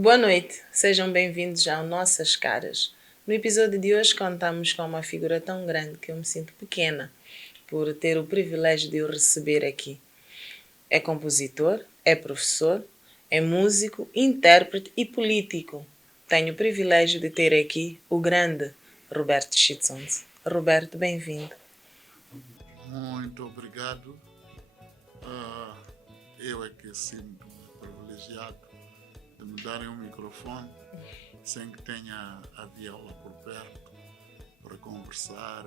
Boa noite, sejam bem-vindos ao Nossas Caras. No episódio de hoje contamos com uma figura tão grande que eu me sinto pequena por ter o privilégio de o receber aqui. É compositor, é professor, é músico, intérprete e político. Tenho o privilégio de ter aqui o grande Roberto Schützons. Roberto, bem-vindo. Muito obrigado. Eu é que sinto-me privilegiado de me darem um microfone sem que tenha a viola por perto para conversar,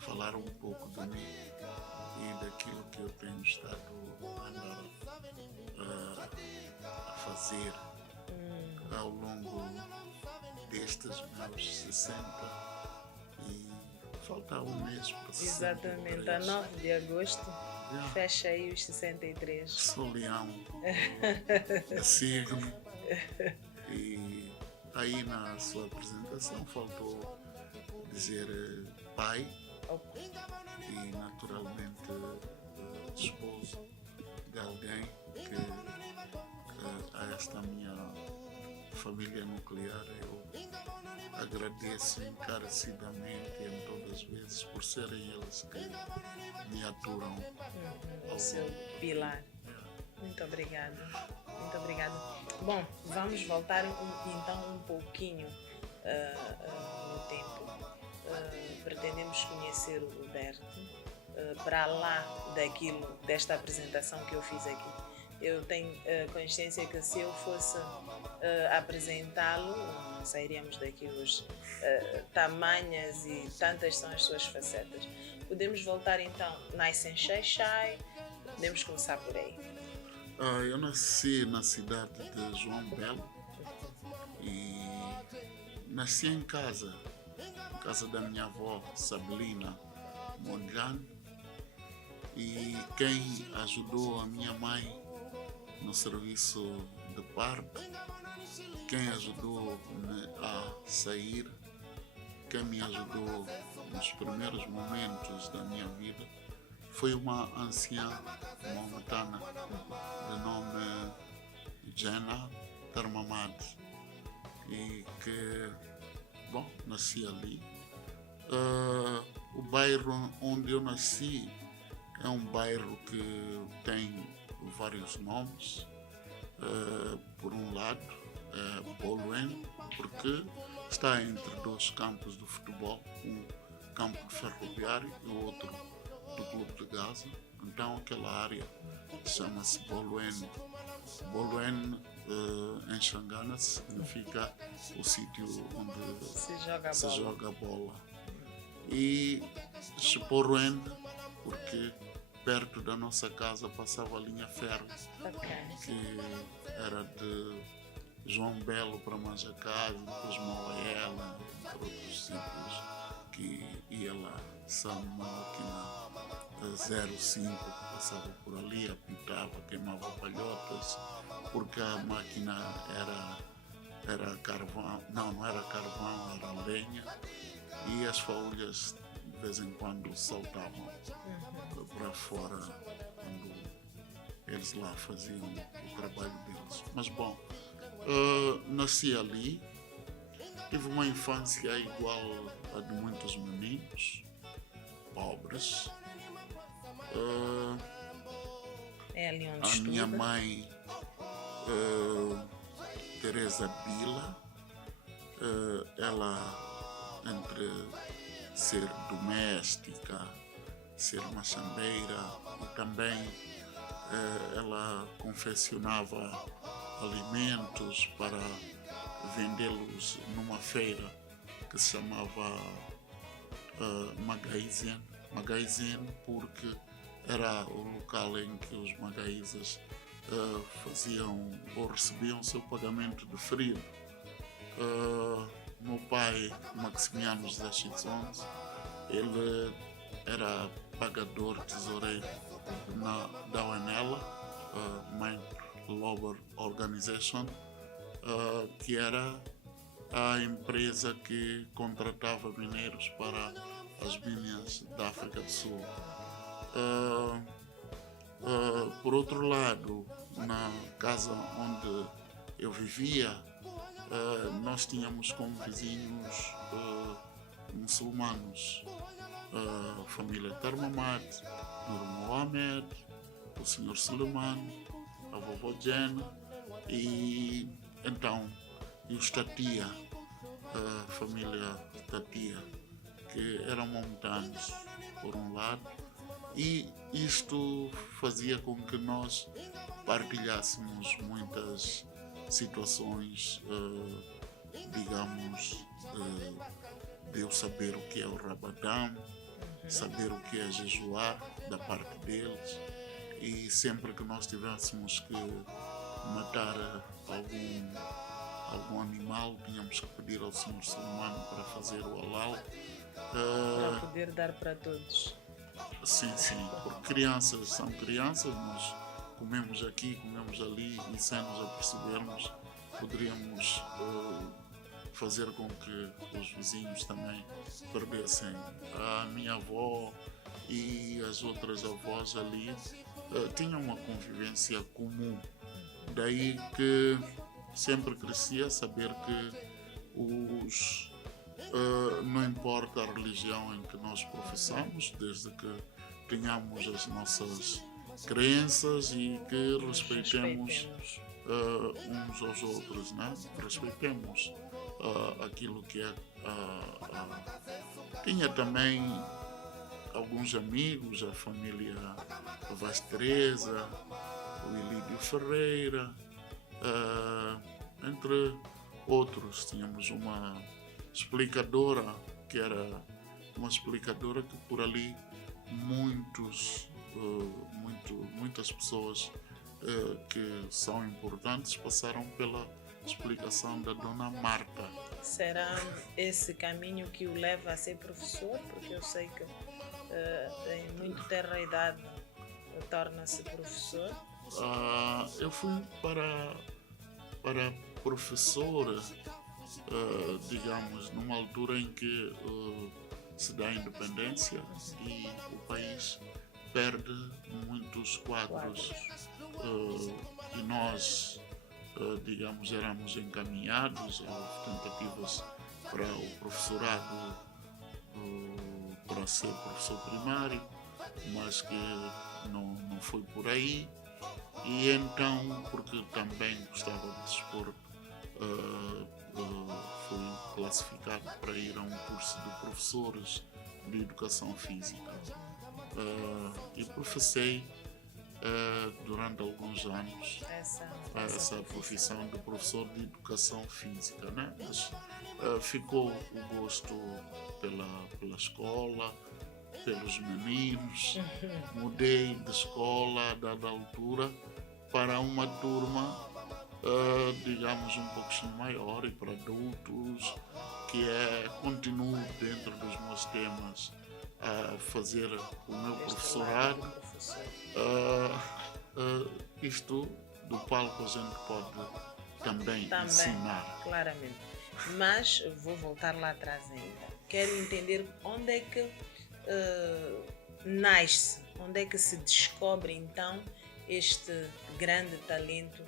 falar um pouco de mim e daquilo que eu tenho estado a andar a fazer ao longo destes meus 60 e falta um mês para 63. Exatamente, a 9 de agosto fecha aí os 63. Sou leão, signo. E aí na sua apresentação faltou dizer pai e naturalmente esposo de alguém que a esta minha família nuclear eu agradeço encarecidamente em todas as vezes por serem eles que me aturam O seu pilar. Muito obrigada. Muito obrigada. Bom, vamos voltar então um pouquinho no tempo. Pretendemos conhecer o Roberto para lá desta apresentação que eu fiz aqui. Eu tenho consciência que se eu fosse apresentá-lo, não sairíamos daqui hoje. Tamanhas e tantas são as suas facetas. Podemos voltar então, nasce em Xai-Xai, podemos começar por aí. Eu nasci na cidade de João Belo e nasci em casa da minha avó Sabelina Mondlane, e quem ajudou a minha mãe no serviço de parto, quem ajudou-me a sair, quem me ajudou nos primeiros momentos da minha vida foi uma anciã maometana de nome Jena Tarmamad, e que, nasci ali. O bairro onde eu nasci é um bairro que tem vários nomes. Por um lado é Bolwen, porque está entre dois campos de futebol, um campo de ferroviário e o outro do Clube de Gaza. Então aquela área chama-se Bolwen. Bolwen em Xangana significa o sítio onde se joga a bola. E Chiporwen porque perto da nossa casa passava a linha ferro, que era de João Belo para Manjacá, depois Mauaela, entre outros sítios, que ia lá. São máquina 05 que passava por ali, apitava, queimava palhotas, porque a máquina era carvão, não era carvão, era lenha, e as folhas de vez em quando saltavam para fora quando eles lá faziam o trabalho deles. Mas nasci ali, tive uma infância igual a de muitos meninos pobres. É ali onde A estuda. minha mãe, Teresa Bila, ela, entre ser doméstica, ser machambeira, e também ela confeccionava alimentos para vendê-los numa feira que se chamava Magaizene, porque era o local em que os magaízes faziam ou recebiam o seu pagamento de frio. Meu pai, Maximiano José Schützons, ele era pagador tesoureiro da ONELA, Main Labor Organization, que era a empresa que contratava mineiros para as minas da África do Sul. Por outro lado, na casa onde eu vivia, nós tínhamos como vizinhos muçulmanos, a família Tarmamat, Nur Mohamed, o Sr. Suleiman, a vovó Jane e então e os Tatia, a família Tatia, que eram montanos por um lado, e isto fazia com que nós partilhássemos muitas situações, digamos, de eu saber o que é o Ramadã, saber o que é jejuar da parte deles, e sempre que nós tivéssemos que matar algum animal, tínhamos que pedir ao Sr. Suleiman para fazer o halal. Para poder dar para todos. Sim, porque crianças são crianças, nós comemos aqui, comemos ali, e sem nos apercebermos, poderíamos fazer com que os vizinhos também perdessem. A minha avó e as outras avós ali tinham uma convivência comum. Daí que sempre crescia a saber que não importa a religião em que nós professamos, desde que tenhamos as nossas crenças e que respeitemos uns aos outros, né? Respeitemos aquilo que é. Tinha também alguns amigos, a família Vaz Teresa, o Elídio Ferreira, entre outros. Tínhamos uma explicadora, que era uma explicadora que por ali muitas pessoas que são importantes passaram pela explicação da Dona Marta. Será esse caminho que o leva a ser professor? Porque eu sei que em muito tenra idade torna-se professor. Eu fui para professora, digamos, numa altura em que se dá a independência e o país perde muitos quadros. E nós, digamos, éramos encaminhados a tentativas para o professorado, para ser professor primário, mas que não foi por aí. E então, porque também gostava de desporto, fui classificado para ir a um curso de professores de educação física. E professei durante alguns anos essa profissão de professor de educação física, né? Mas ficou o gosto pela escola, pelos meninos. Mudei de escola a dada altura para uma turma, digamos, um pouquinho maior e para adultos, que continuo dentro dos meus temas a fazer o meu professorado. Isto do palco a gente pode também ensinar. Claramente. Mas vou voltar lá atrás ainda. Quero entender onde é que nasce, onde é que se descobre então este grande talento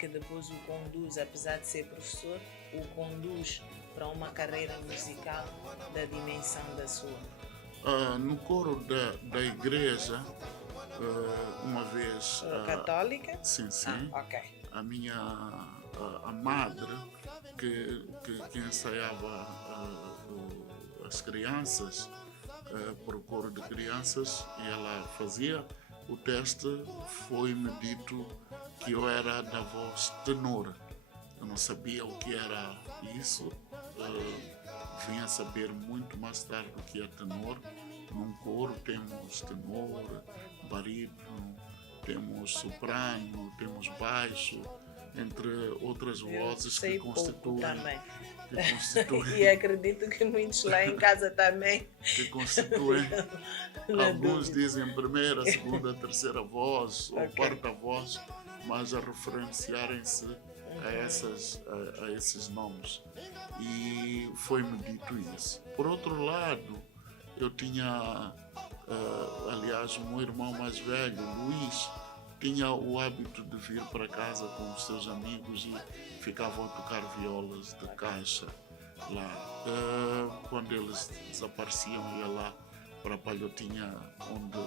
que depois o conduz, apesar de ser professor, o conduz para uma carreira musical da dimensão da sua. No coro da igreja, uma vez... católica? Sim. Ok. A minha a madre que ensaiava as crianças, para o coro de crianças, e ela fazia o teste, foi-me dito que eu era da voz tenor. Eu não sabia o que era isso, vim a saber muito mais tarde o que é tenor. Num coro temos tenor, barítono, temos soprano, temos baixo, entre outras vozes que constituem. E acredito que muitos lá em casa também. Que constituem, alguns dizem primeira, segunda, terceira voz ou quarta voz, mas a referenciarem-se a esses nomes. E foi-me dito isso. Por outro lado, eu tinha, aliás, o meu irmão mais velho, Luís, tinha o hábito de vir para casa com os seus amigos e ficavam a tocar violas de caixa lá. Quando eles desapareciam, ia lá para a palhotinha onde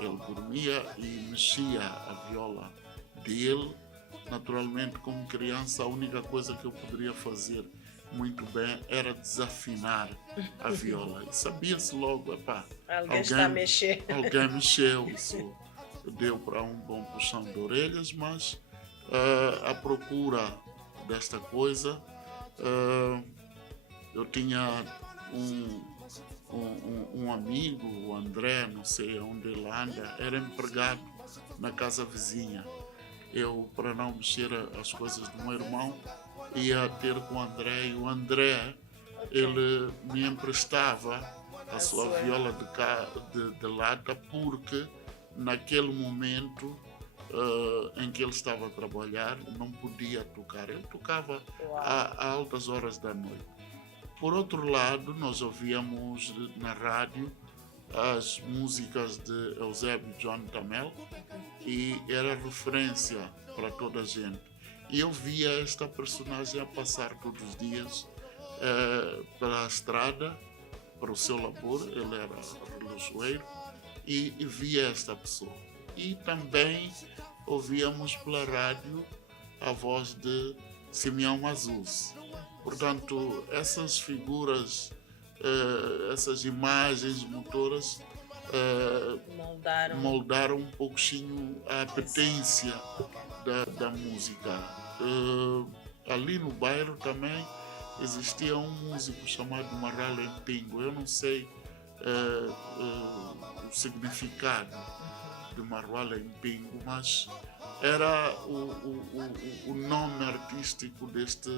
ele dormia e mexia a viola dele. Naturalmente, como criança, a única coisa que eu poderia fazer muito bem era desafinar a viola. E sabia-se logo, Alguém está a mexer. Alguém mexeu. Isso deu para um bom puxão de orelhas, mas à procura desta coisa, eu tinha um amigo, o André, não sei onde ele anda, era empregado na casa vizinha. Eu, para não mexer as coisas do meu irmão, ia ter com o André, e o André, ele me emprestava a sua viola de lata, porque naquele momento em que ele estava a trabalhar, não podia tocar. Ele tocava a altas horas da noite. Por outro lado, nós ouvíamos na rádio as músicas de Eusébio John Tamel, e era referência para toda a gente. E eu via esta personagem a passar todos os dias pela estrada, para o seu labor, ele era relojoeiro, e via esta pessoa. E também ouvíamos pela rádio a voz de Simeão Mazuz. Portanto, essas figuras, essas imagens motoras moldaram um pouquinho a apetência da música. Ali no bairro também existia um músico chamado Manuel Empingo. Eu não sei o significado de Manuel Empingo, mas era o nome artístico deste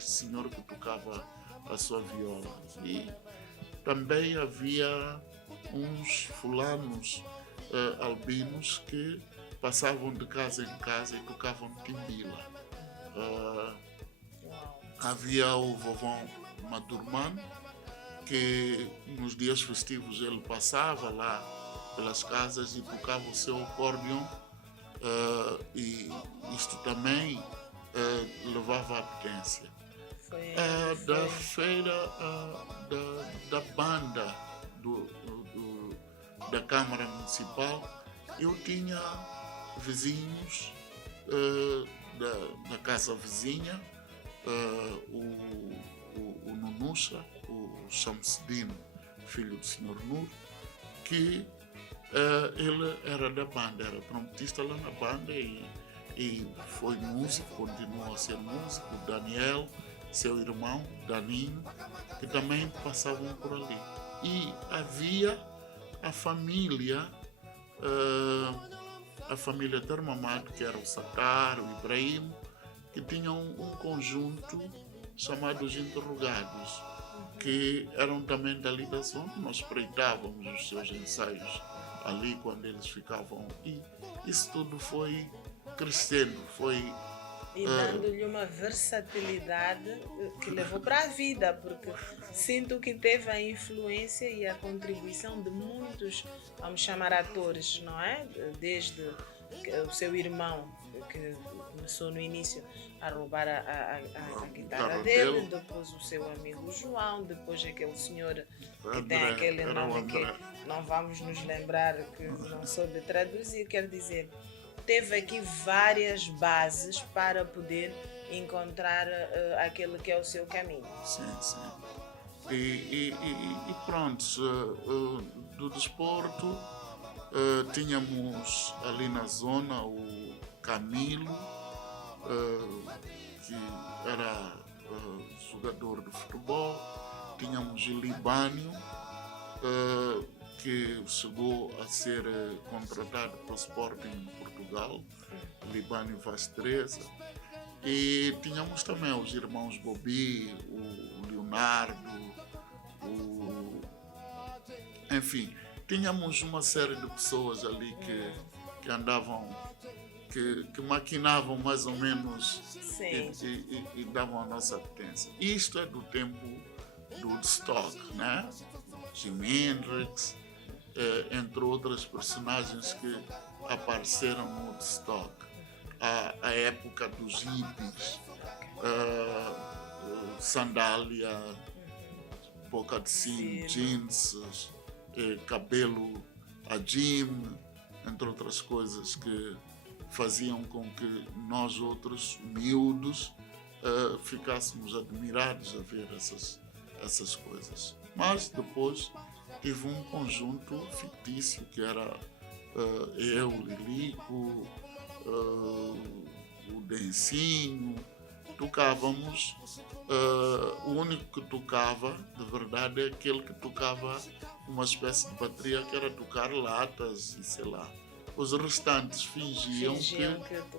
senhor que tocava a sua viola. E também havia uns fulanos albinos que passavam de casa em casa e tocavam timbila. Havia o vovô Madurman, que nos dias festivos ele passava lá pelas casas e tocava o seu acordeon, e isto também levava à apetência. Da feira da banda da Câmara Municipal, eu tinha vizinhos da casa vizinha, o Nunucha, o Shamsuddin, filho do Sr. Nur, que ele era da banda, era trompetista lá na banda e foi músico, continuou a ser músico. O Daniel, seu irmão, Daninho, que também passavam por ali. E havia a família Termamado, que era o Sacar, o Ibrahim, que tinham um conjunto chamado Os Interrogados, que eram também dali da zona. Nós espreitávamos os seus ensaios ali quando eles ficavam, e isso tudo foi crescendo, e dando-lhe uma versatilidade que levou para a vida, porque sinto que teve a influência e a contribuição de muitos, vamos chamar, atores, não é? Desde o seu irmão, que começou no início a roubar a guitarra dele, depois o seu amigo João, depois aquele senhor que tem aquele nome que não vamos nos lembrar, que não soube traduzir, quer dizer, teve aqui várias bases para poder encontrar aquele que é o seu caminho. Sim, sim. E pronto, do desporto, tínhamos ali na zona o Camilo, que era jogador de futebol. Tínhamos o Libânio, que chegou a ser contratado para o Sporting em Portugal, Libânio Vaz Teresa. E tínhamos também os irmãos Bobi, o Leonardo, enfim, tínhamos uma série de pessoas ali que andavam, que maquinavam mais ou menos e davam a nossa potência. Isto é do tempo do Woodstock, né? Jimi Hendrix, entre outras personagens que apareceram no Woodstock, a época dos hippies, sandália, boca de sino, jeans, cabelo a Jim, entre outras coisas que faziam com que nós outros miúdos ficássemos admirados a ver essas coisas. Mas depois tive um conjunto fictício que era eu, Lilico, o Dencinho, tocávamos. O único que tocava, de verdade, é aquele que tocava uma espécie de bateria que era tocar latas e sei lá. Os restantes fingiam que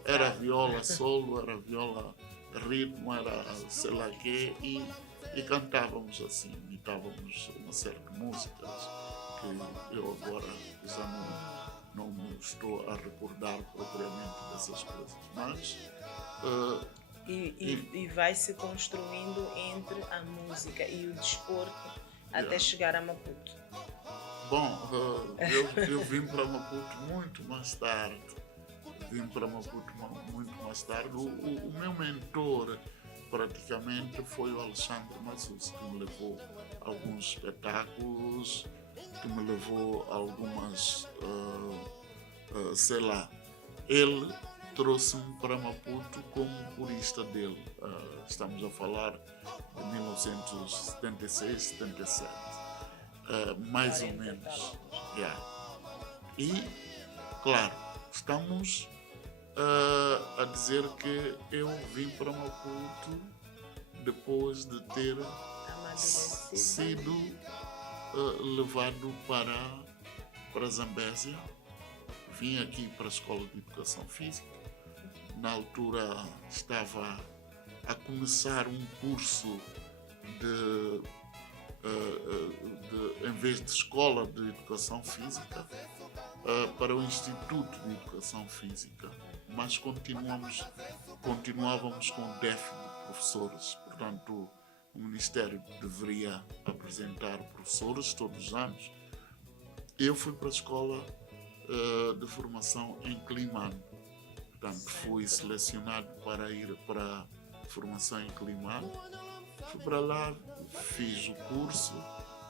era viola solo, era viola ritmo, era sei lá quê, e cantávamos assim, imitávamos uma série de músicas que eu agora já não me estou a recordar propriamente dessas coisas, mas e vai se construindo entre a música e o desporto até chegar a Maputo. Bom, eu vim para Maputo muito mais tarde. O meu mentor praticamente foi o Alexandre Mazus, que me levou a alguns espetáculos, que me levou a algumas, sei lá. Ele trouxe-me para Maputo como corista dele. Estamos a falar de 1976, 77. Mais ou menos. E, claro, estamos a dizer que eu vim para Maputo depois de ter sido levado para Zambésia. Vim aqui para a Escola de Educação Física. Na altura estava a começar um curso em vez de Escola de Educação Física, para o Instituto de Educação Física, mas continuávamos com déficit de professores. Portanto, o Ministério deveria apresentar professores todos os anos. Eu fui para a Escola de Formação em Climano. Portanto, fui selecionado para ir para a formação em Climano. Fui para lá, fiz o curso.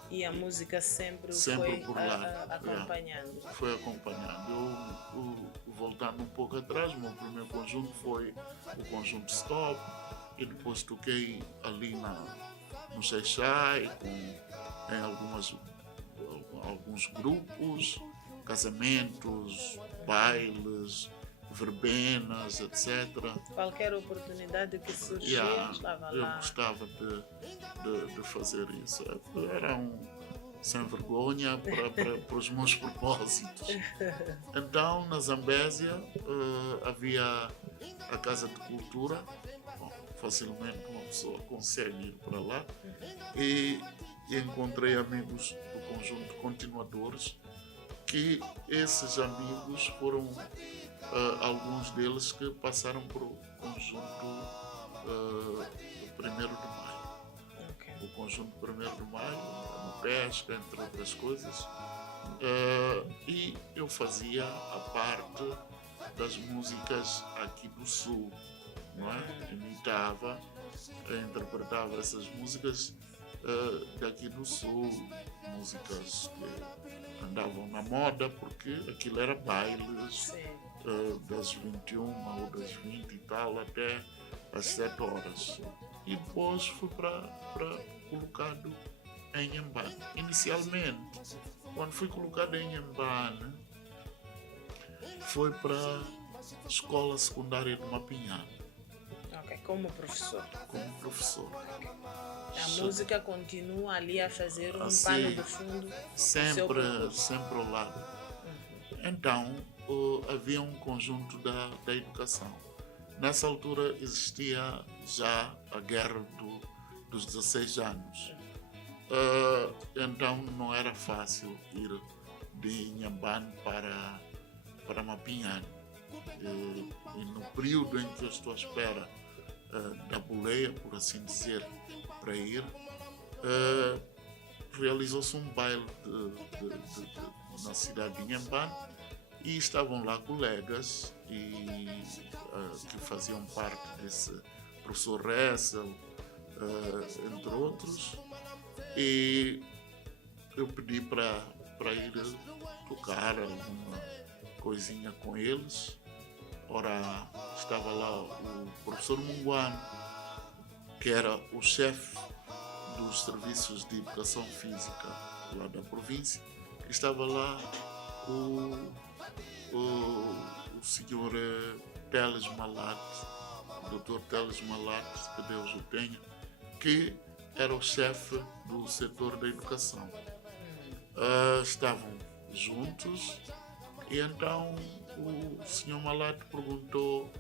E a música sempre foi por lá, acompanhando. Foi acompanhando. Eu, voltando um pouco atrás, o meu primeiro conjunto foi o conjunto Stop, e depois toquei ali no Xai-Xai, em alguns grupos, casamentos, bailes, verbenas, etc. Qualquer oportunidade que surgia, estava lá. Eu gostava de fazer isso. Era sem vergonha para os meus propósitos. Então, na Zambésia, havia a Casa de Cultura. Bom, facilmente uma pessoa consegue ir para lá. E encontrei amigos do conjunto Continuadores, que esses amigos foram alguns deles que passaram para o conjunto 1º de Maio. O conjunto 1º de Maio, no Pesca, entre outras coisas. E eu fazia a parte das músicas aqui do Sul, não é? Imitava, interpretava essas músicas daqui do Sul, músicas que andavam na moda, porque aquilo era bailes das 21 ou das 20 e tal até às 7 horas. E depois fui para colocado em Inhambane. Inicialmente, quando fui colocado em Inhambane, foi para a Escola Secundária de Mapinhã. Ok, como professor. Como professor. A música continua ali a fazer um assim, pano de fundo. Sempre ao lado. Então, havia um conjunto da educação. Nessa altura existia já a guerra dos 16 anos. Então não era fácil ir de Inhambane para Mapinhã. E no período em que eu estou à espera da boleia, por assim dizer, para ir, realizou-se um baile na cidade de Inhambane, E estavam lá colegas que faziam parte desse professor Ressel, entre outros, e eu pedi para ir tocar alguma coisinha com eles. Ora, estava lá o professor Munguano, que era o chefe dos serviços de educação física lá da província. Estava lá o senhor Teles Malate, Dr. Teles Malate, que Deus o tenha, que era o chefe do setor da educação. Estavam juntos e então o senhor Malate perguntou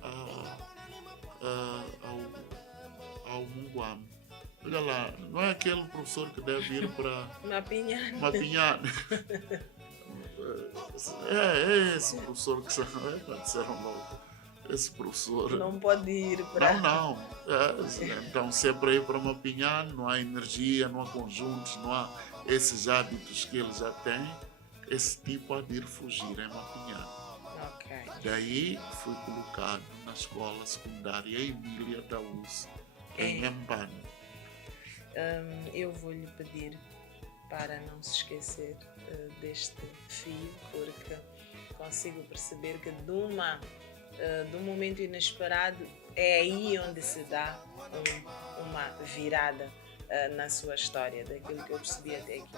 ao Munguano: olha lá, não é aquele professor que deve ir para Mapinhane? É esse professor que disseram logo. Esse professor não pode ir para... Não. Então, se é para ir para Mapinhane, não há energia, não há conjuntos, não há esses hábitos que ele já tem, esse tipo há de ir fugir em Mapinhane. Okay. Daí fui colocado na escola secundária Emília da Uz, em Nhambane. Eu vou-lhe pedir para não se esquecer deste fio, porque consigo perceber que de um momento inesperado é aí onde se dá uma virada na sua história, daquilo que eu percebi até aqui.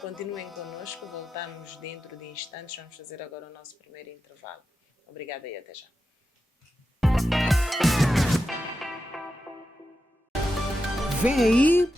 Continuem connosco, voltamos dentro de instantes, vamos fazer agora o nosso primeiro intervalo. Obrigada e até já. Vem aí!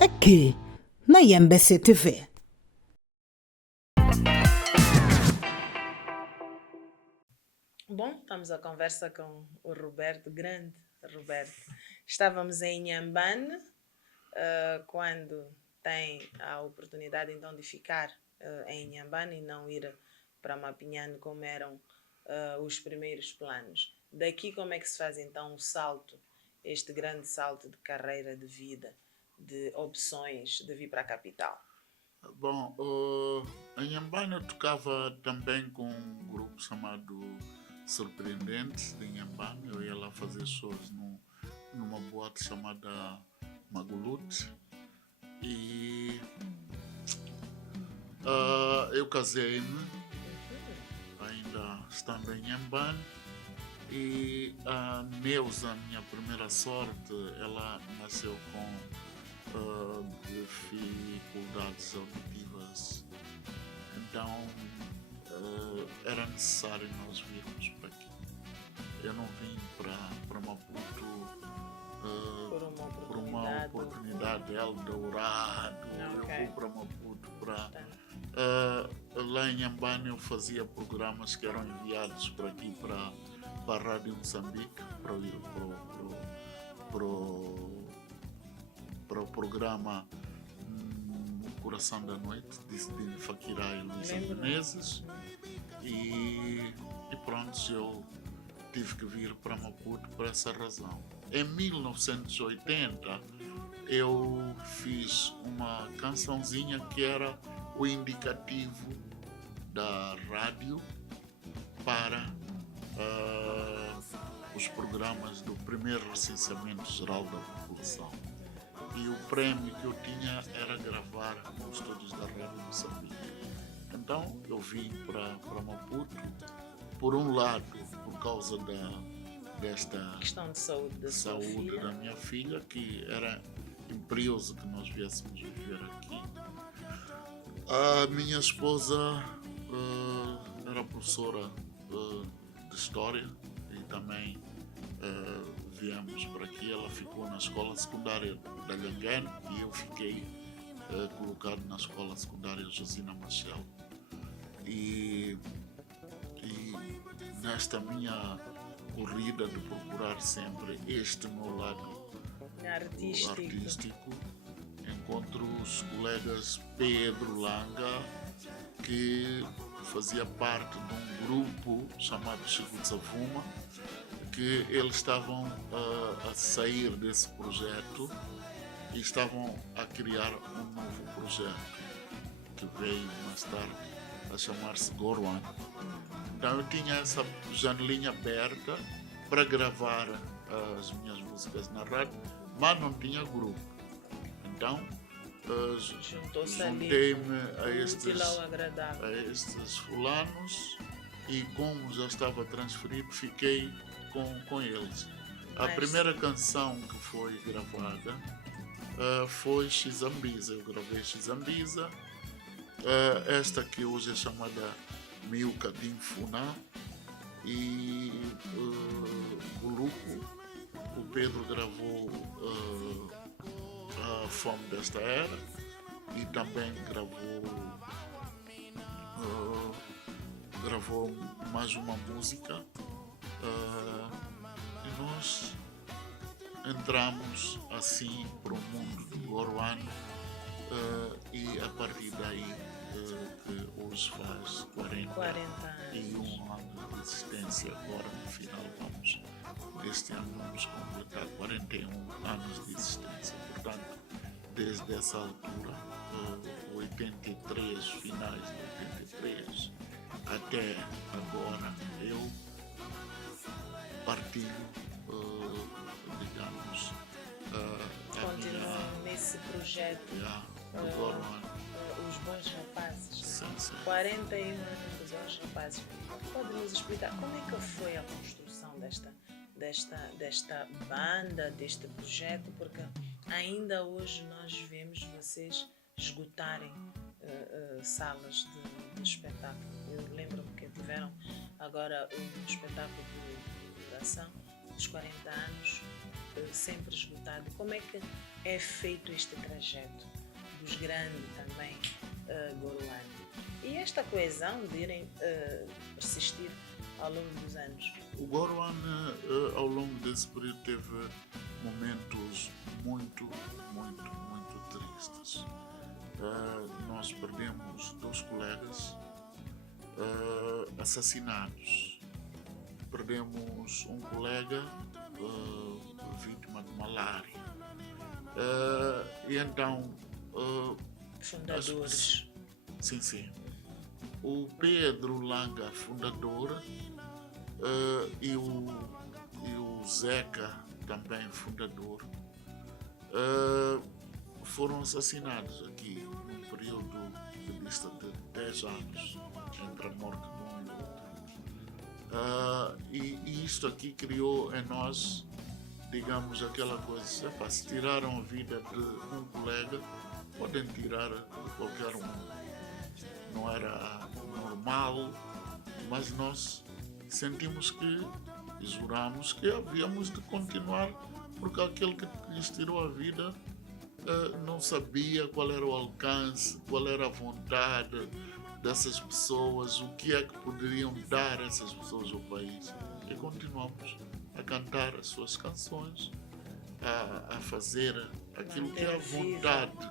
Aqui, na MBC TV. Bom, estamos à conversa com o Roberto, grande Roberto. Estávamos em Nhambane, quando tem a oportunidade então de ficar em Nhambane e não ir para Mapinhane como eram os primeiros planos. Daqui como é que se faz então o salto, este grande salto de carreira, de vida, de opções de vir para a capital? Bom, em Nhambane eu tocava também com um grupo chamado Surpreendentes de Nhambane. Eu ia lá fazer shows numa boate chamada Magulute. E eu casei-me, ainda estando em Nhambane. E a Neuza, minha primeira sorte, ela nasceu com dificuldades auditivas. Então era necessário nós virmos para aqui. Eu não vim para Maputo por uma oportunidade Eldorado. Okay. Eu vou para Maputo lá em Nhambane eu fazia programas que eram enviados por aqui para a Rádio Moçambique, para o programa O Coração da Noite, de Fakirá e Luísa Menezes. E pronto, eu tive que vir para Maputo por essa razão. Em 1980, eu fiz uma cançãozinha que era o indicativo da rádio para os programas do primeiro recenseamento geral da população. E o prêmio que eu tinha era gravar nos estúdios da Rádio Moçambique. Então eu vim para Maputo, por um lado, por causa desta questão de saúde da minha filha, que era imperioso que nós viéssemos viver aqui. A minha esposa era professora de História e também viemos para aqui. Ela ficou na escola secundária da Lhanguene e eu fiquei colocado na escola secundária Josina Machel. E nesta minha corrida de procurar sempre este meu lado artístico, encontro os colegas Pedro Langa, que fazia parte de um grupo chamado Chico Tsavuma, que eles estavam a sair desse projeto e estavam a criar um novo projeto que veio mais tarde a chamar-se Goruan. Então eu tinha essa janelinha aberta para gravar as minhas músicas na rádio, mas não tinha grupo. Então juntei-me a estes fulanos e, como já estava transferido, fiquei com eles. A primeira canção que foi gravada foi Xambiza. Eu gravei Xambiza, esta que hoje é chamada Miuca Dinfuna, e Buluco. O Pedro gravou A Fome Desta Era e também gravou mais uma música, e nós entramos assim para o mundo do Goruan, e a partir daí que hoje faz 41 anos de existência. Agora no final este ano vamos completar 41 anos de existência. Portanto, desde essa altura, 83, finais de 83, até agora, eu partilho, digamos, continuo nesse projeto do Goruan. Os Bons Rapazes. Sim. 41 anos dos Bons Rapazes. Pode-nos explicar como é que foi a construção desta banda, deste projeto? Porque ainda hoje nós vemos vocês esgotarem salas de espetáculo. Eu lembro-me que tiveram agora um espetáculo de ação dos 40 anos, sempre esgotado. Como é que é feito este trajeto dos grandes também Goruan? E esta coesão de irem persistir ao longo dos anos? O Goruan, ao longo desse período, teve momentos muito tristes. Nós perdemos 2 colegas assassinados. Perdemos um colega vítima de malária. E então... fundadores. Sim. O Pedro Langa, fundador, e o Zeca, também fundador, foram assassinados aqui num período de vista de 10 anos, entre a morte de um e outro. E isto aqui criou em nós, digamos, aquela coisa: se tiraram a vida de um colega, podem tirar qualquer um. Não era normal, mas nós sentimos e juramos que havíamos de continuar, porque aquele que lhes tirou a vida não sabia qual era o alcance, qual era a vontade dessas pessoas, o que é que poderiam dar essas pessoas ao país. E continuamos a cantar as suas canções, a fazer aquilo que é a vontade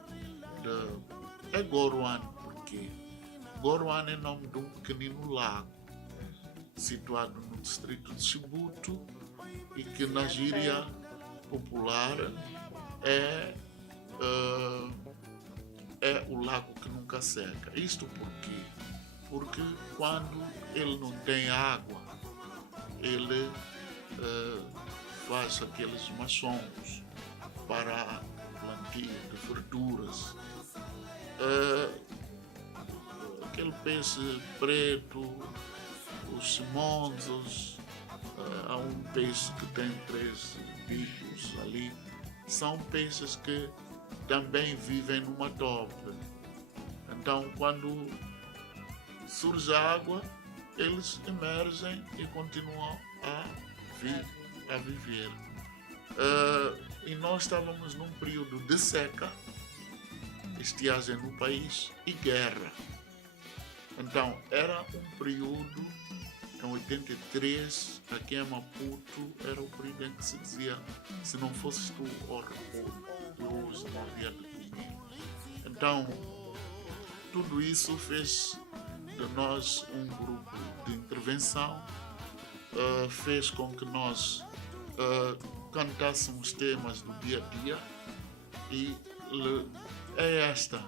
é Goruan. Porque Goruan é nome de um pequenino lago situado no distrito de Chibuto e que na gíria popular é o lago que nunca seca. Isto porquê? Porque quando ele não tem água, ele faz aqueles machongos para plantio de verduras. Aquele peixe preto, os simonzos, há um peixe que tem 3 bicos ali, são peixes que também vivem numa tope. Então, quando surge a água, eles emergem e continuam a viver. E nós estávamos num período de seca, estiagem no país e guerra. Então, era um período em 83, aqui em Maputo, era o período em que se dizia: se não fosses tu ao repolho, eu hoje não havia de comer. Então, tudo isso fez de nós um grupo de intervenção, fez com que nós cantássemos temas do dia a dia e é esta.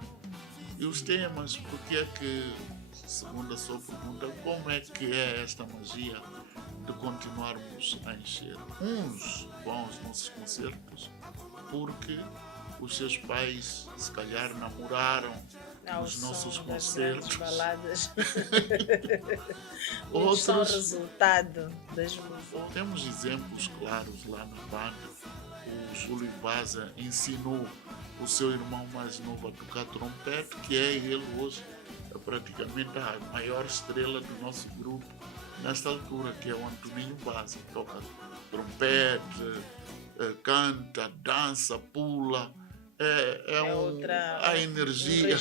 E os temas, porque é que, segundo a sua pergunta, como é que é esta magia de continuarmos a encher? Uns vão aos nossos concertos porque os seus pais, se calhar, namoraram nos nossos concertos. Baladas. Outros são resultado das músicas. Temos exemplos claros lá na banda. O Júlio Baza ensinou o seu irmão mais novo a tocar trompete, que é ele hoje praticamente a maior estrela do nosso grupo nesta altura, que é o Antoninho Baza. Toca trompete, canta, dança, pula. A energia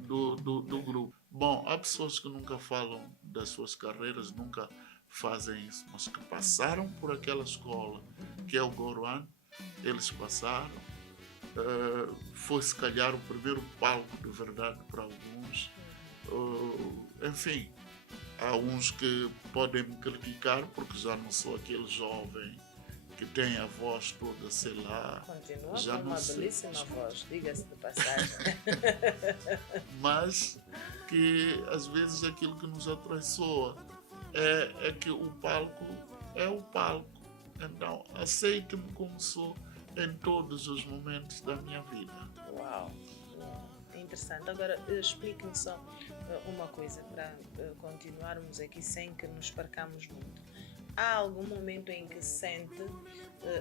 do grupo. Bom, há pessoas que nunca falam das suas carreiras, nunca fazem isso, mas que passaram por aquela escola, que é o Goruan. Eles passaram. Foi se calhar o primeiro palco de verdade para alguns. Enfim, há uns que podem me criticar porque já não sou aquele jovem que tem a voz toda, sei lá. Continua já com não uma sei. belíssima voz, diga-se de passagem. Mas que às vezes aquilo que nos atraiçoa é que o palco é o palco. Então aceite-me como sou em todos os momentos da minha vida. Uau! É interessante. Agora, explique-me só uma coisa para continuarmos aqui sem que nos percamos muito. Há algum momento em que sente,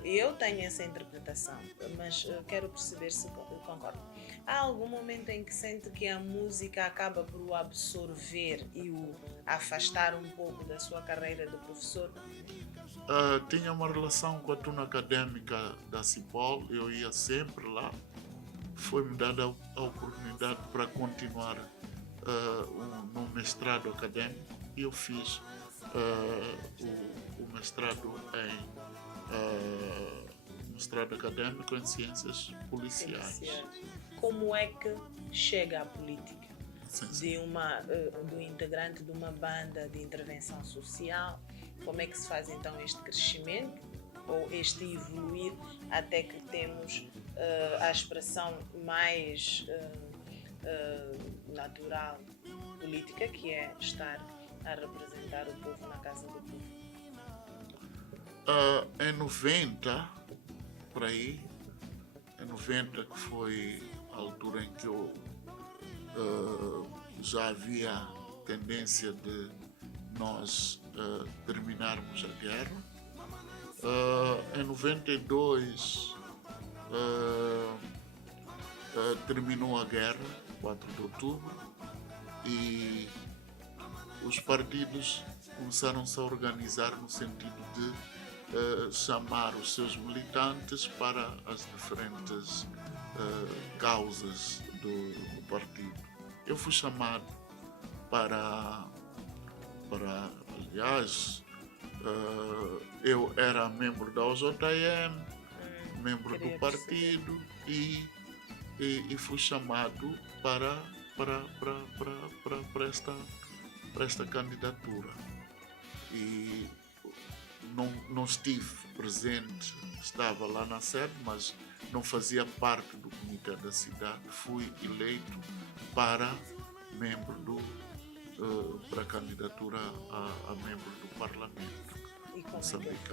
eu tenho essa interpretação, mas quero perceber se concordo. Há algum momento em que sente que a música acaba por o absorver e o afastar um pouco da sua carreira de professor? Tinha uma relação com a turma académica da Cipol, eu ia sempre lá. Foi-me dada a oportunidade para continuar no mestrado académico e eu fiz o mestrado mestrado académico em ciências policiais. Como é que chega à política? Sim. Do integrante de uma banda de intervenção social, como é que se faz então este crescimento ou este evoluir até que temos a expressão mais natural política, que é estar a representar o povo na casa do povo? Em 90, por aí, em 90 que foi a altura em que eu já havia tendência de nós terminarmos a guerra. Em 92 terminou a guerra, 4 de outubro, e os partidos começaram-se a organizar no sentido de chamar os seus militantes para as diferentes causas do partido. Eu fui chamado para aliás, eu era membro da OJM, membro do partido e fui chamado para esta candidatura. E não estive presente, estava lá na sede, mas não fazia parte do comitê da cidade. Fui eleito para membro para a candidatura a membro do Parlamento. E como é que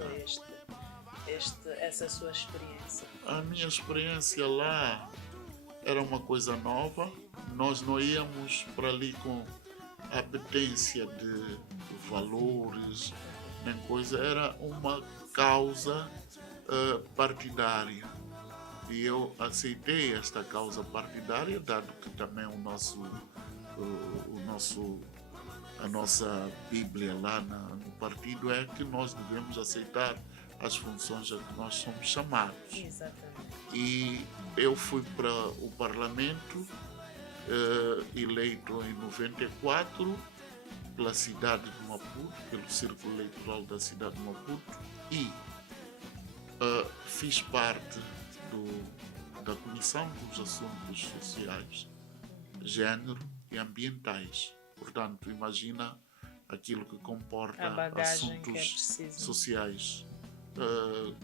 foi essa sua experiência? A minha experiência lá era uma coisa nova. Nós não íamos para ali com apetência de valores, nem coisa. Era uma causa partidária. E eu aceitei esta causa partidária, dado que também a nossa Bíblia lá no partido é que nós devemos aceitar as funções a que nós somos chamados. Exatamente. E eu fui para o Parlamento, eleito em 94, pela cidade de Maputo, pelo círculo eleitoral da cidade de Maputo, e fiz parte da Comissão dos Assuntos Sociais, Gênero e Ambientais. Portanto, imagina aquilo que comporta A bagagem assuntos que é preciso. sociais,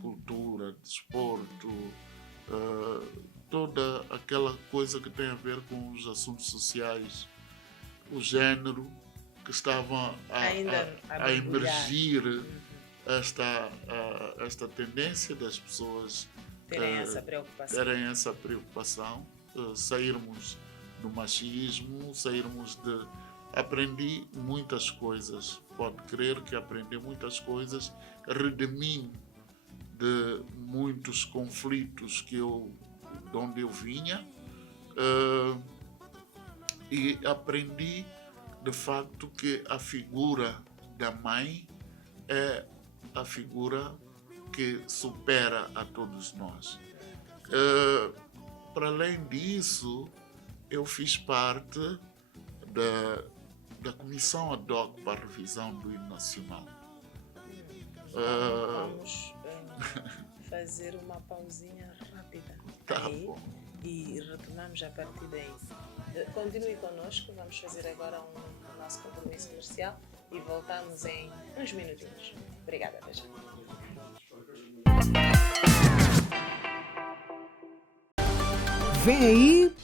cultura, desporto, toda aquela coisa que tem a ver com os assuntos sociais, o género, que estavam Ainda a emergir esta tendência das pessoas terem essa preocupação. terem essa preocupação, sairmos do machismo, sairmos de... Aprendi muitas coisas, pode crer que aprendi muitas coisas, redimi-me de muitos conflitos de onde eu vinha, e aprendi de facto que a figura da mãe é a figura que supera a todos nós. Para além disso, eu fiz parte da Comissão Ad Hoc para a Revisão do Hino Nacional. Vamos fazer uma pausinha rápida Tá aí bom. e retomamos a partir daí. Continue connosco, vamos fazer agora o nosso compromisso comercial e voltamos em uns minutinhos. Obrigada, até já. Vem aí.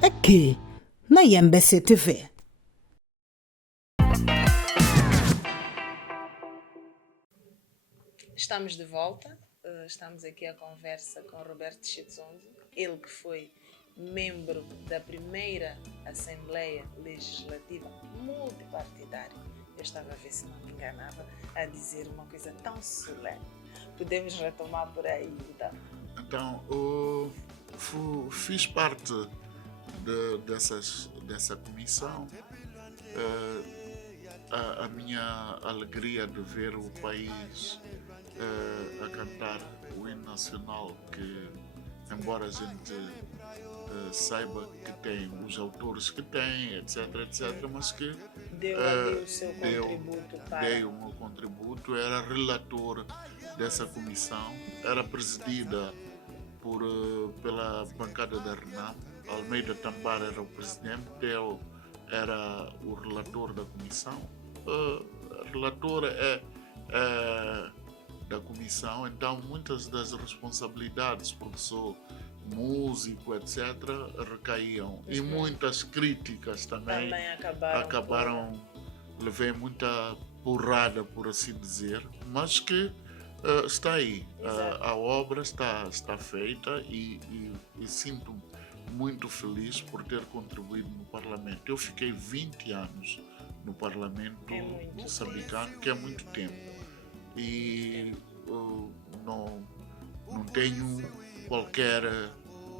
Aqui, na MBC TV. Estamos de volta, estamos aqui à conversa com Roberto Chizonzo, ele que foi membro da primeira Assembleia Legislativa Multipartidária. Eu estava a ver se não me enganava a dizer uma coisa tão solene. Podemos retomar por aí, então. Então, fiz parte dessa comissão. A minha alegria de ver o país a cantar o hino nacional, que embora a gente saiba que tem os autores que tem, etc, mas que deu ali o seu contributo para... Dei o meu contributo, era relator dessa comissão, era presidida pela bancada da RENAM. Almeida Tambar era o presidente, eu era o relator da comissão. A relatora é da comissão, então muitas das responsabilidades, professor, músico, etc., recaíam. E muitas críticas também acabaram, levei muita porrada, por assim dizer, mas que está aí, a obra está feita e sinto-me muito feliz por ter contribuído no Parlamento. Eu fiquei 20 anos no Parlamento moçambicano, que é muito tempo. E não tenho qualquer...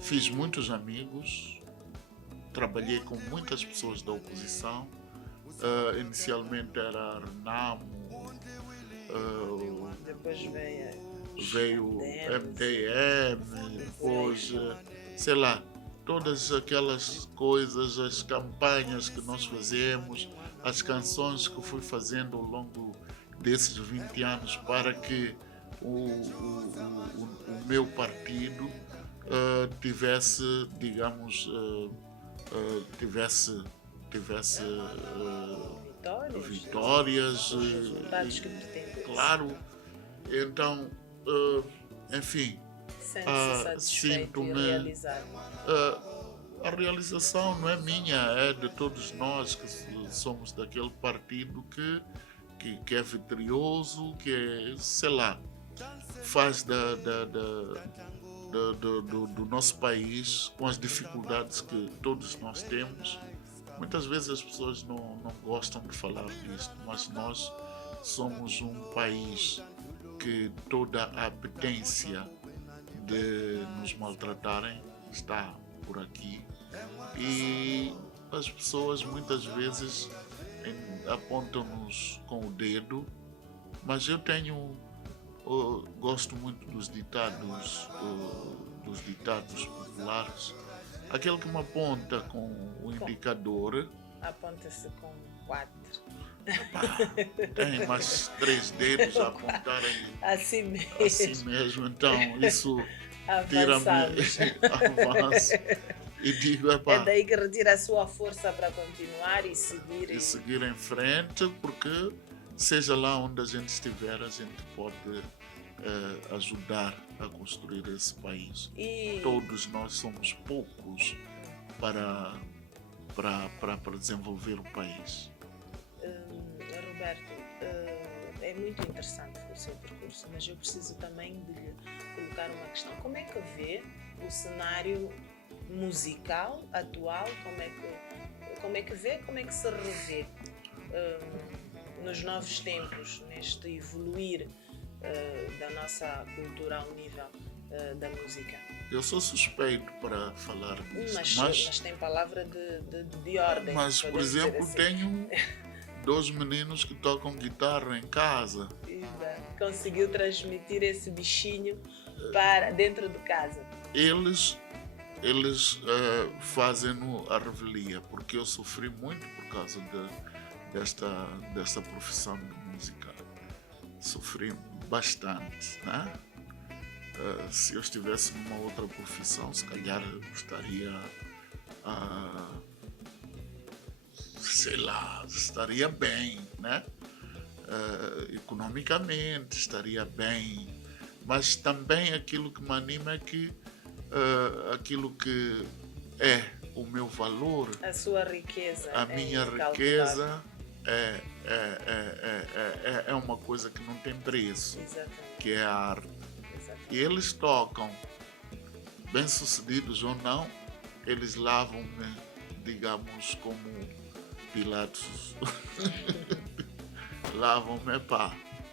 Fiz muitos amigos, trabalhei com muitas pessoas da oposição. Inicialmente era a Renamo, depois veio o MDM, depois, sei lá, todas aquelas coisas, as campanhas que nós fazemos, as canções que fui fazendo ao longo desses 20 anos para que o meu partido tivesse, digamos, tivesse vitórias, resultados que pretendem. Claro. Então, enfim, Sente-se satisfeito e realizado. A realização não é minha, é de todos nós que somos daquele partido que é vitorioso, que é, sei lá, faz do nosso país, com as dificuldades que todos nós temos, Muitas vezes as pessoas não gostam de falar disto, mas nós somos um país que toda a potência de nos maltratarem está por aqui. E as pessoas muitas vezes apontam-nos com o dedo, mas eu gosto muito dos ditados populares. Aquele que me aponta com o indicador. Aponta-se com 4. Tem mais 3 dedos a apontarem Assim mesmo. Então isso tira-me avanço e digo, é daí que retira a sua força para continuar e seguir. E seguir em frente, porque seja lá onde a gente estiver, a gente pode ajudar a construir esse país. E todos nós somos poucos para desenvolver o país. Roberto, é muito interessante o seu percurso, mas eu preciso também de lhe colocar uma questão. Como é que vê o cenário musical atual? Como é que vê, como é que se revê nos novos tempos, neste evoluir da nossa cultura ao nível da música? Eu sou suspeito para falar disso, mas tem palavra de ordem. Mas, por exemplo, assim. tenho 2 meninos que tocam guitarra em casa. Conseguiu transmitir esse bichinho para dentro de casa. Eles fazem-no a revelia, porque eu sofri muito por causa desta profissão de música. Sofri bastante, né? Se eu estivesse numa outra profissão, se calhar eu estaria, estaria bem, né? Economicamente estaria bem, mas também aquilo que me anima é que aquilo que é o meu valor, a sua riqueza, a minha riqueza é uma coisa que não tem preço. Exatamente. Que é a arte. Exatamente. E eles tocam, bem-sucedidos ou não, eles lavam-me, digamos, como Pilatos. Lavam-me,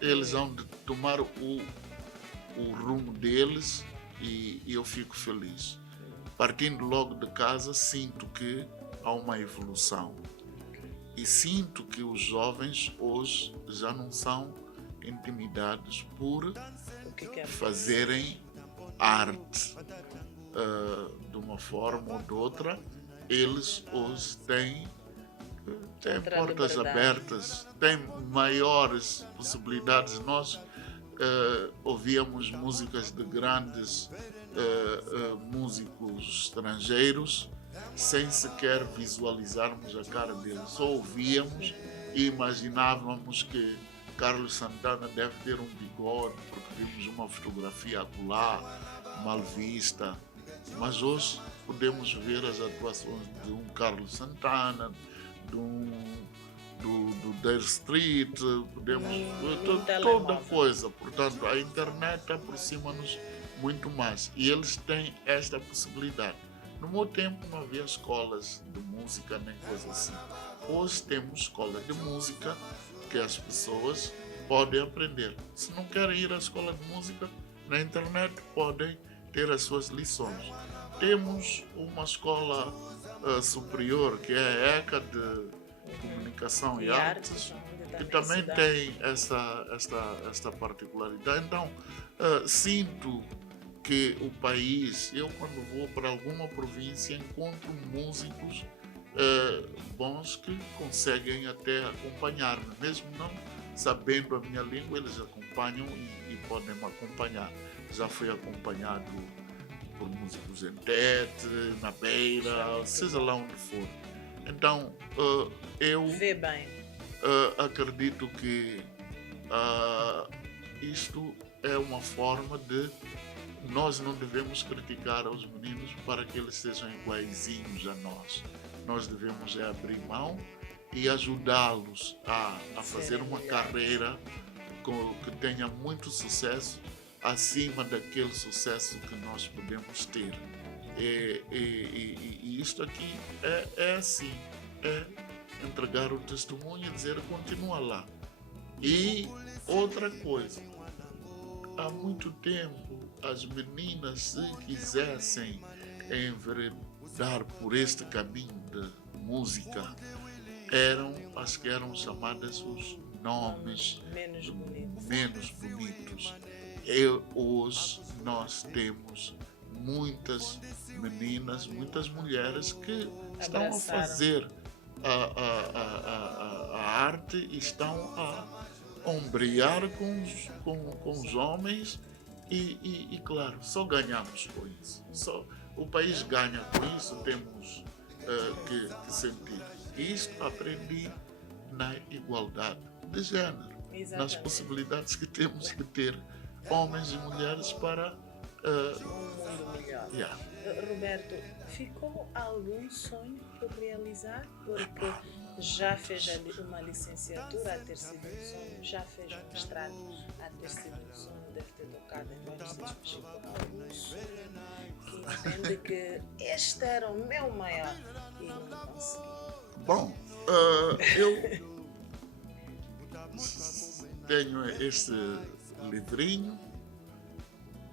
eles vão tomar o rumo deles e eu fico feliz. Partindo logo de casa, sinto que há uma evolução. E sinto que os jovens hoje já não são intimidados por fazerem arte de uma forma ou de outra. Eles hoje têm portas abertas, têm maiores possibilidades. Nós ouvíamos músicas de grandes músicos estrangeiros sem sequer visualizarmos a cara deles. Só ouvíamos e imaginávamos que Carlos Santana deve ter um bigode, porque vimos uma fotografia acolá, mal vista. Mas hoje podemos ver as atuações de um Carlos Santana, do Dare Street, podemos ver toda coisa. Portanto, a internet aproxima-nos muito mais e eles têm esta possibilidade. No meu tempo não havia escolas de música nem coisa assim. Hoje temos escola de música que as pessoas podem aprender. Se não querem ir à escola de música, na internet podem ter as suas lições. Temos uma escola superior, que é a ECA de Comunicação e Artes, que também tem esta particularidade. Então, sinto que o país, eu quando vou para alguma província, encontro músicos bons que conseguem até acompanhar-me, mesmo não sabendo a minha língua, eles acompanham e podem me acompanhar. Já fui acompanhado por músicos em Tete, na Beira, seja lá onde for. Então, eu acredito que isto é uma forma de nós não devemos criticar os meninos para que eles sejam iguaizinhos a nós. Nós devemos abrir mão e ajudá-los a fazer uma carreira que tenha muito sucesso, acima daquele sucesso que nós podemos ter. E isto aqui é assim. é entregar o testemunho e dizer continua lá. E outra coisa, há muito tempo as meninas, se quisessem enveredar por este caminho de música, acho que eram chamadas os nomes menos bonitos. E hoje nós temos muitas meninas, muitas mulheres que estão a fazer a arte e estão a ombrear com os homens e claro, só ganhamos com isso. O país ganha com isso, temos que sentir. Isto aprendi na igualdade de género, nas possibilidades que temos de ter homens e mulheres para um mundo melhor. Yeah. Roberto, ficou algum sonho por realizar? Porque já fez uma licenciatura a ter sido um sonho, já fez um mestrado a ter sido um sonho, deve ter tocado em vários sítios, mas ficou algum sonho que entende que este era o meu maior e não consegui? Bom, eu tenho este livrinho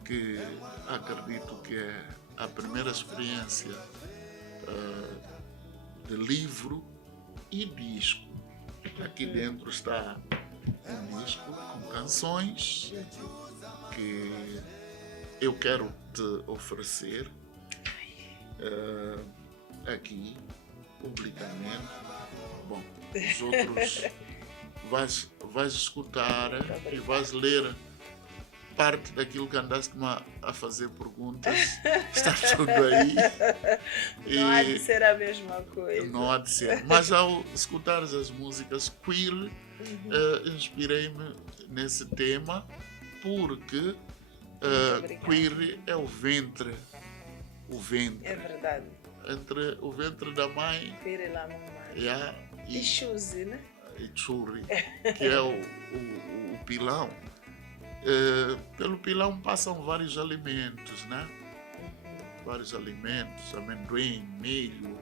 que acredito que é a primeira experiência de livro e disco. Aqui dentro está um disco com canções que eu quero te oferecer aqui publicamente. Bom, os outros vais escutar e vais ler parte daquilo que andaste-me a fazer perguntas. Está tudo aí. Não há de ser a mesma coisa. Não há de ser. Mas ao escutares as músicas queer, inspirei-me nesse tema porque queer é o ventre. O ventre. É verdade. Entre o ventre da mãe e chuzi, né? E churri, que é o pilão. Pelo pilão passam vários alimentos, né? Vários alimentos, amendoim, milho,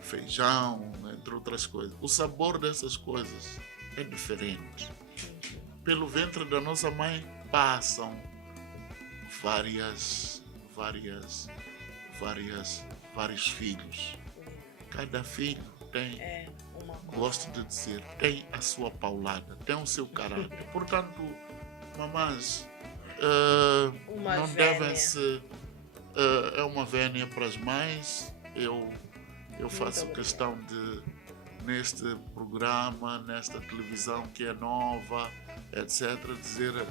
feijão, entre outras coisas. O sabor dessas coisas é diferente. Pelo ventre da nossa mãe passam vários filhos. Cada filho tem, gosto de dizer, tem a sua paulada, tem o seu caráter. Portanto, mamães não devem ser. É uma vénia para as mães. Eu faço questão de, neste programa, nesta televisão que é nova, etc., dizer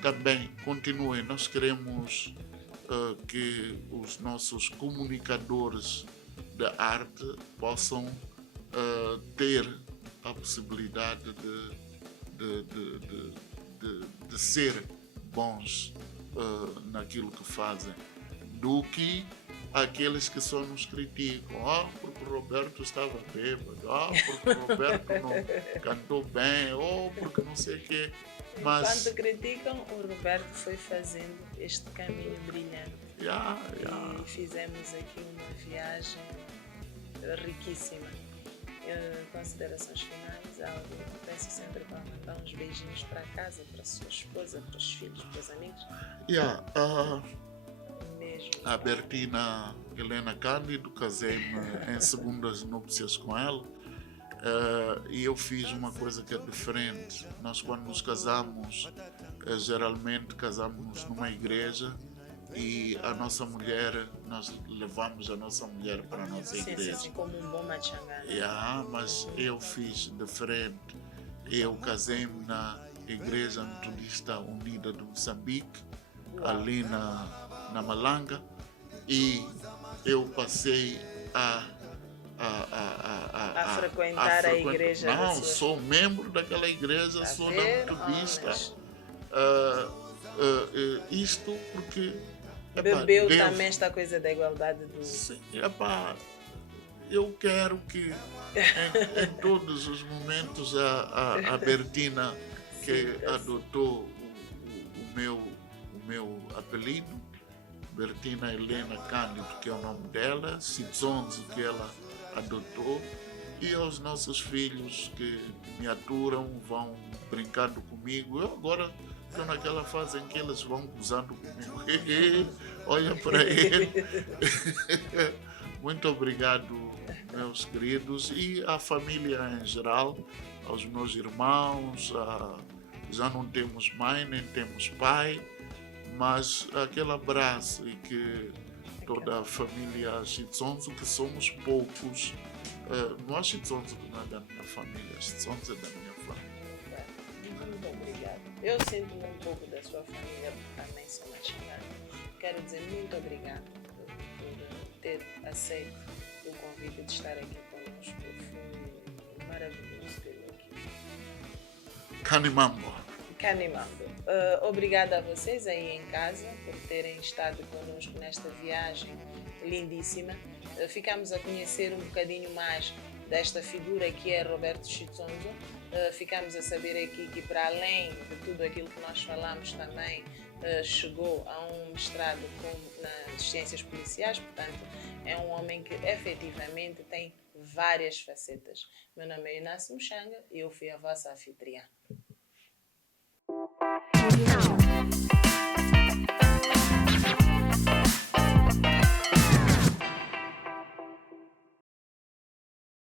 também, continuem. Nós queremos que os nossos comunicadores da arte possam ter a possibilidade de ser bons naquilo que fazem, do que aqueles que só nos criticam. Porque o Roberto estava bêbado, porque o Roberto não cantou bem, ou porque não sei o quê. Mas enquanto criticam, o Roberto foi fazendo este caminho brilhante. E fizemos aqui uma viagem riquíssima. Considerações finais, algo que peço sempre para mandar uns beijinhos para casa, para a sua esposa, para os filhos, para os amigos. A Bertina Helena Cândido, casei-me em segundas núpcias com ela, e eu fiz uma coisa que é diferente. Nós, quando nos casamos, geralmente casamos numa igreja e a nossa mulher, nós levamos a nossa mulher para a nossa igreja. Sim, como um bom machangá. Mas eu fiz diferente. Eu casei-me na Igreja Metodista Unida de Moçambique, ali na Malanga, e eu passei a frequentar a igreja. Não, sou membro daquela igreja, sou da Metodista. Isto porque bebeu também esta coisa da igualdade do... Sim, eu quero que em todos os momentos a Bertina, que adotou o meu apelido, Bertina Helena Cândido, que é o nome dela, Sitzonzo, que ela adotou, e aos nossos filhos que me aturam, vão brincando comigo. Eu agora estou naquela fase em que eles vão gozando comigo. Olha para ele. Muito obrigado, meus queridos, e à família em geral, aos meus irmãos. Já não temos mãe, nem temos pai, mas aquele abraço, e que toda a família Chitsonzo, que somos poucos, não há Chitsonzo que não é da minha família, Chitsonzo é da minha família. Muito obrigada. Eu sinto-me um pouco da sua família, porque também sou Machangada. Quero dizer muito obrigada por ter aceito o convite de estar aqui conosco. Foi maravilhoso tê-lo aqui. Kanimambo. Obrigada a vocês aí em casa por terem estado conosco nesta viagem lindíssima. Ficamos a conhecer um bocadinho mais desta figura que é Roberto Chitsonzo. Ficamos a saber aqui que, para além de tudo aquilo que nós falamos, também chegou a um mestrado nas ciências policiais. Portanto, é um homem que efetivamente tem várias facetas. Meu nome é Inácio Mchanga e eu fui a vossa anfitriã.